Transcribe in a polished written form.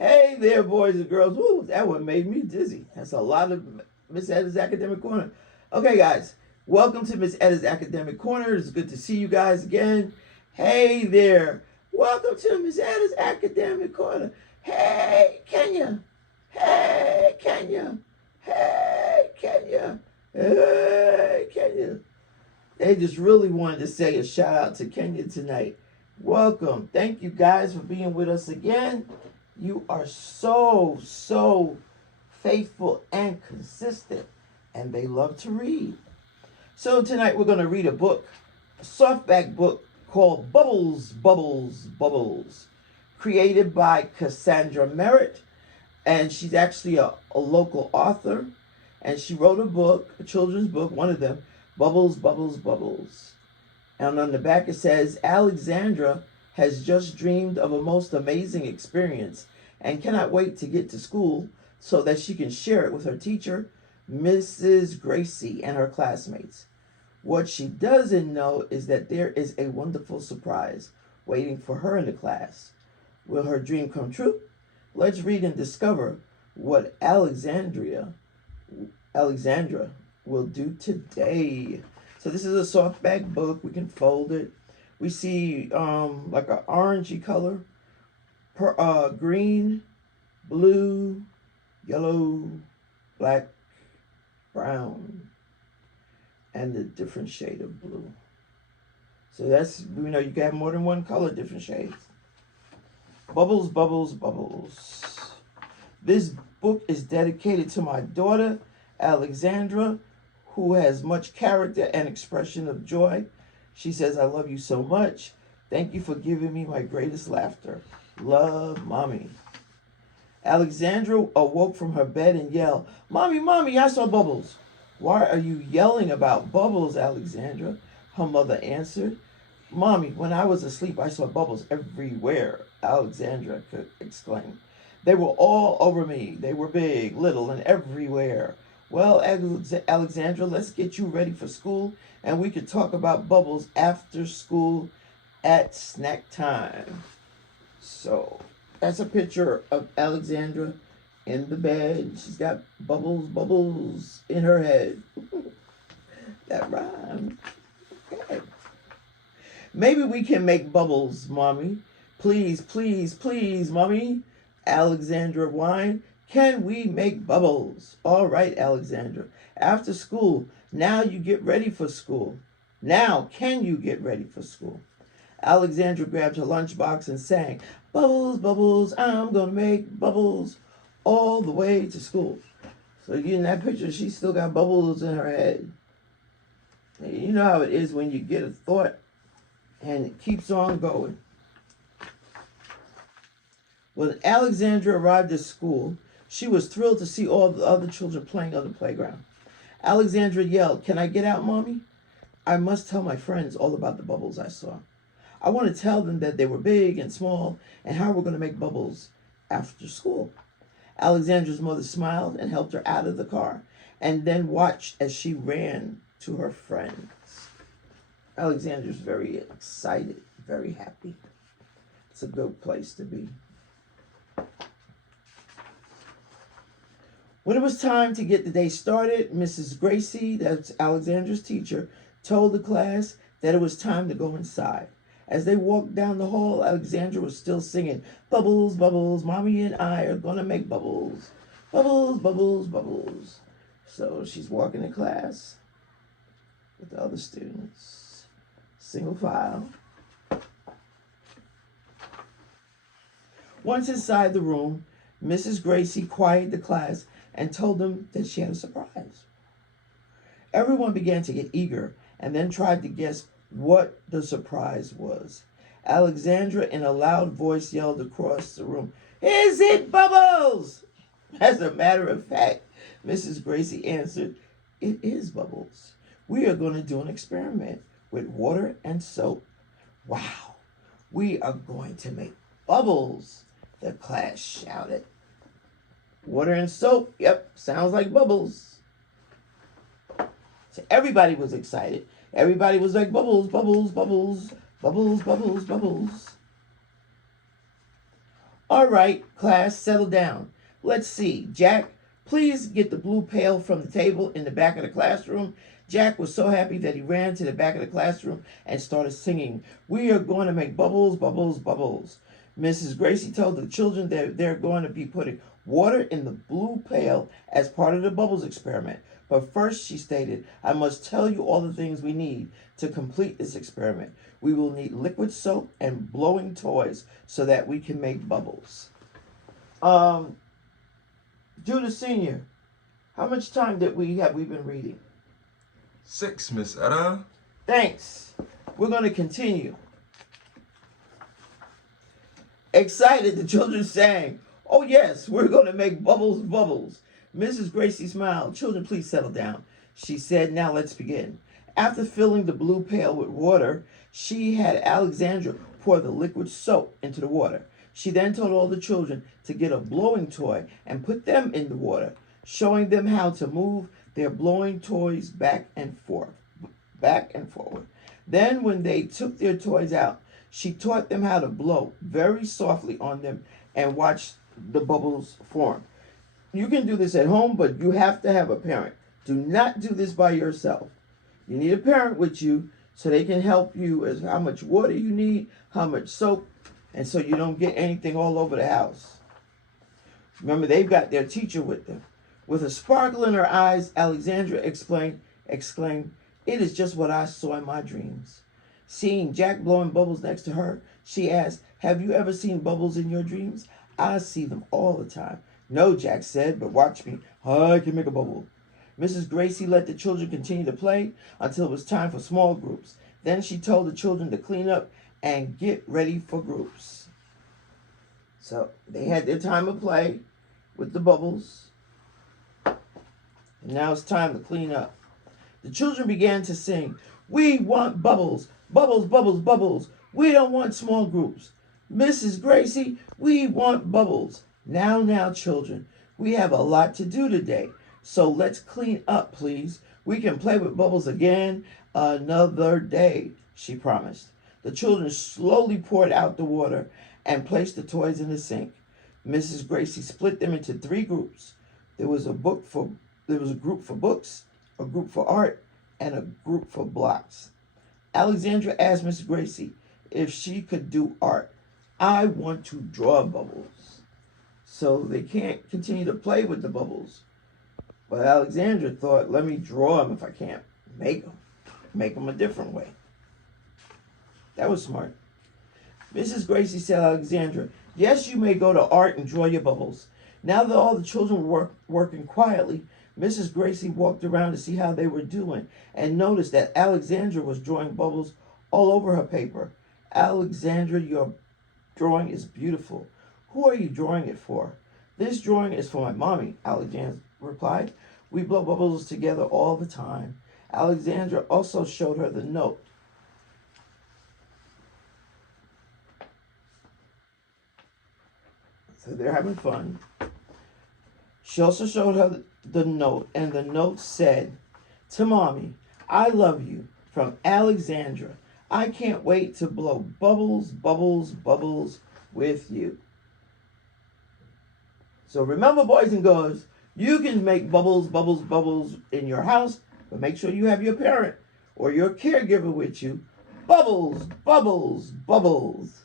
Hey there, boys and girls. Woo, that one made me dizzy. That's a lot of Miss Etta's Academic Corner. Okay, guys, welcome to Miss Etta's Academic Corner. It's good to see you guys again. Hey there. Welcome to Miss Etta's Academic Corner. Hey, Kenya. Hey, Kenya. Hey, Kenya. Hey, Kenya. They just really wanted to say a shout out to Kenya tonight. Welcome. Thank you guys for being with us again. You are so faithful and consistent, and they love to read. So tonight we're going to read a book, a softback book called Bubbles, Bubbles, Bubbles, created by Cassandra Merritt, and she's actually a local author, and she wrote a book, a children's book, one of them, Bubbles, Bubbles, Bubbles. And on the back it says, Alexandra has just dreamed of a most amazing experience and cannot wait to get to school so that she can share it with her teacher, Mrs. Gracie, and her classmates. What she doesn't know is that there is a wonderful surprise waiting for her in the class. Will her dream come true? Let's read and discover what Alexandra will do today. So this is a softback book. We can fold it. We see like an orangey color, green, blue, yellow, black, brown, and a different shade of blue. So that's, you can have more than one color, different shades. Bubbles, bubbles, bubbles. This book is dedicated to my daughter, Alexandra, who has much character and expression of joy. She says, I love you so much. Thank you for giving me my greatest laughter. Love, Mommy. Alexandra awoke from her bed and yelled, Mommy, Mommy, I saw bubbles. Why are you yelling about bubbles, Alexandra? Her mother answered. Mommy, when I was asleep, I saw bubbles everywhere, Alexandra exclaimed. They were all over me. They were big, little, and everywhere. Well, Alexandra, let's get you ready for school, and we could talk about bubbles after school at snack time. So that's a picture of Alexandra in the bed. She's got bubbles, bubbles in her head. That rhymed. Okay. Maybe we can make bubbles, Mommy. Please, please, please, Mommy. Alexandra whined. Can we make bubbles? All right, Alexandra. After school, now you get ready for school. Now, can you get ready for school? Alexandra grabbed her lunchbox and sang, Bubbles, bubbles, I'm gonna make bubbles all the way to school. So in that picture, she's still got bubbles in her head. You know how it is when you get a thought and it keeps on going. When Alexandra arrived at school, she was thrilled to see all the other children playing on the playground. Alexandra yelled, Can I get out, Mommy? I must tell my friends all about the bubbles I saw. I want to tell them that they were big and small and how we're going to make bubbles after school. Alexandra's mother smiled and helped her out of the car and then watched as she ran to her friends. Alexandra's very excited, very happy. It's a good place to be. When it was time to get the day started, Mrs. Gracie, that's Alexandra's teacher, told the class that it was time to go inside. As they walked down the hall, Alexandra was still singing, Bubbles, bubbles, Mommy and I are gonna make bubbles. Bubbles, bubbles, bubbles. So she's walking in class with the other students. Single file. Once inside the room, Mrs. Gracie quieted the class and told them that she had a surprise. Everyone began to get eager and then tried to guess what the surprise was. Alexandra, in a loud voice, yelled across the room, Is it Bubbles? As a matter of fact, Mrs. Gracie answered, It is Bubbles. We are going to do an experiment with water and soap. Wow, we are going to make bubbles, the class shouted. Water and soap, yep, sounds like bubbles. So everybody was excited. Everybody was like, bubbles, bubbles, bubbles, bubbles, bubbles, bubbles. All right, class, settle down. Let's see. Jack, please get the blue pail from the table in the back of the classroom. Jack was so happy that he ran to the back of the classroom and started singing, "We are going to make bubbles, bubbles, bubbles." Mrs. Gracie told the children that they're going to be putting water in the blue pail as part of the bubbles experiment. But first, she stated, "I must tell you all the things we need to complete this experiment. We will need liquid soap and blowing toys so that we can make bubbles." Judah Senior, how much time have we been reading? 6, Ms.Etta. Thanks. We're going to continue. Excited, the children sang, "Oh yes, we're going to make bubbles, bubbles." Mrs. Gracie smiled. "Children, please settle down," she said. "Now let's begin." After filling the blue pail with water, she had Alexandra pour the liquid soap into the water. She then told all the children to get a blowing toy and put them in the water, showing them how to move their blowing toys back and forth, back and forward. Then when they took their toys out, she taught them how to blow very softly on them and watch the bubbles form. You can do this at home, but you have to have a parent. Do not do this by yourself. You need a parent with you so they can help you as how much water you need, how much soap, and so you don't get anything all over the house. Remember, they've got their teacher with them. With a sparkle in her eyes, Alexandra exclaimed, "It is just what I saw in my dreams." Seeing Jack blowing bubbles next to her, she asked, "Have you ever seen bubbles in your dreams?" "I see them all the time." "No," Jack said, "but watch me. I can make a bubble." Mrs. Gracie let the children continue to play until it was time for small groups. Then she told the children to clean up and get ready for groups. So they had their time of play with the bubbles. And now it's time to clean up. The children began to sing, "We want bubbles, bubbles, bubbles, bubbles. We don't want small groups. Mrs. Gracie, we want bubbles." Now, children, we have a lot to do today. So let's clean up, please. We can play with bubbles again another day, she promised. The children slowly poured out the water and placed the toys in the sink. Mrs. Gracie split them into 3 groups. There was a group for books, a group for art, and a group for blocks. Alexandra asked Mrs. Gracie if she could do art. "I want to draw bubbles." So they can't continue to play with the bubbles. But Alexandra thought, let me draw them if I can't make them a different way. That was smart. Mrs. Gracie said to Alexandra, "Yes, you may go to art and draw your bubbles." Now that all the children were working quietly, Mrs. Gracie walked around to see how they were doing and noticed that Alexandra was drawing bubbles all over her paper. "Alexandra, your drawing is beautiful. Who are you drawing it for?" "This drawing is for my mommy," Alexandra replied. "We blow bubbles together all the time." Alexandra also showed her the note. So they're having fun. She also showed her the note, and the note said, "To Mommy, I love you, from Alexandra. I can't wait to blow bubbles, bubbles, bubbles with you." So remember, boys and girls, you can make bubbles, bubbles, bubbles in your house, but make sure you have your parent or your caregiver with you. Bubbles, bubbles, bubbles.